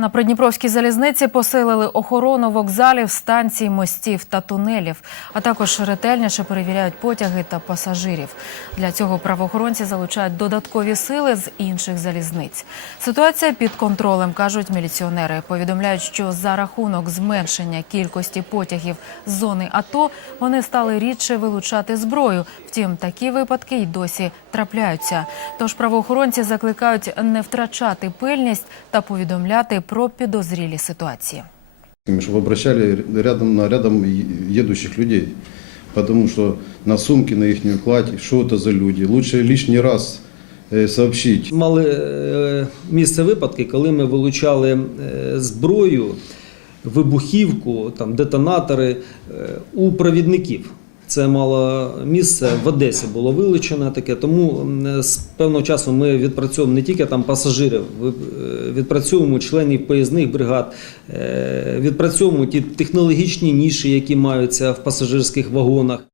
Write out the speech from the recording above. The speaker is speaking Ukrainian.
На Придніпровській залізниці посилили охорону вокзалів, станцій, мостів та тунелів, а також ретельніше перевіряють потяги та пасажирів. Для цього правоохоронці залучають додаткові сили з інших залізниць. Ситуація під контролем, кажуть міліціонери. Повідомляють, що за рахунок зменшення кількості потягів з зони АТО вони стали рідше вилучати зброю. Втім, такі випадки й досі трапляються. Тож правоохоронці закликають не втрачати пильність та повідомляти про підозрілі ситуації. чтобы обращали рядом на рядом едущих людей. Потому что на сумки, на их кладь, что это за люди. Лучше лишний раз э, сообщить. Мали е, місце випадки, коли ми вилучали е, зброю, вибухівку, там, детонатори е, у провідників. Це мало місце в Одесі було вилучено таке. Тому з певного часу ми відпрацьовуємо не тільки там пасажирів, е, відпрацьовуємо членів поїзних бригад, е, відпрацьовуємо ті технологічні ніші, які маються в пасажирських вагонах.